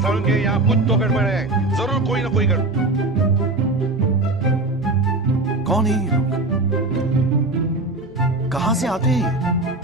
सारुण के यहाँ कुछ तो गड़बड़ है, जरूर कोई ना कोई गड़बड़। कौन है ये लोग? कहां से आते हैं ये?